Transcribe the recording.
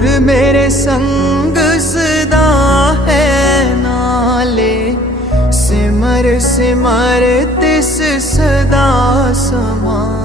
हुजूर मेरे संग सदा है नाले सिमर सिमर तिस सदा समा।